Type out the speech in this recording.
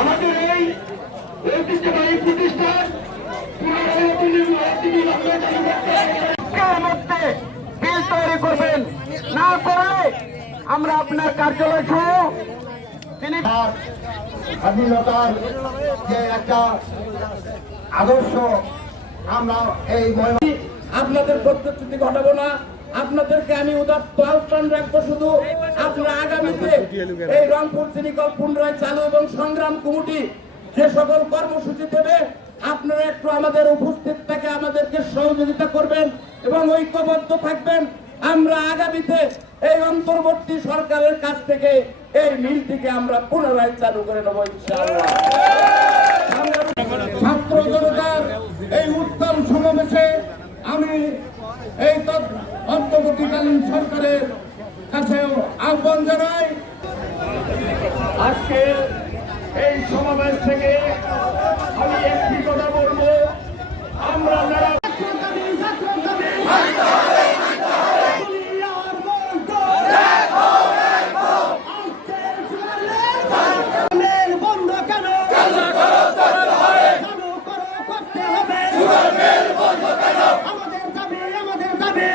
আমাদের এই ঐতিহ্যবাহী প্রতিষ্ঠান মধ্যে বিল তৈরি করবেন, না করে আমরা আপনার কার্যালয় সহ তিনি স্বাধীনতার যে একটা আদর্শ আমরা এই আপনাদের প্রত্যুত্তি ঘটাবো না। আপনাদেরকে আমি উদাত্ত আহ্বান রাখবো, শুধু আপনারা আগামীতে এই রংপুর সিনিকল পুনরায় চালু এবং সংগ্রাম কমিটি যে সকল কর্মসূচি দেবে আপনারা একটু আমাদের উপস্থিত থেকে আমাদেরকে সহযোগিতা করবেন এবং ঐক্যবদ্ধ থাকবেন। আমরা আগামীতে এই অন্তর্বর্তী সরকারের কাছ থেকে এই মিলটিকে আমরা পুনরায় চালু করে নেব ইনশাআল্লাহ। ছাত্র জনতার এই উত্তম সমাবেশে আমি এই অন্তর্বর্তীকালীন সরকারের কাছে আহ্বান জানাই। আজকে এই সমাবেশ থেকে আমি একটি কথা বলবো, আমরা আমাদের দাবি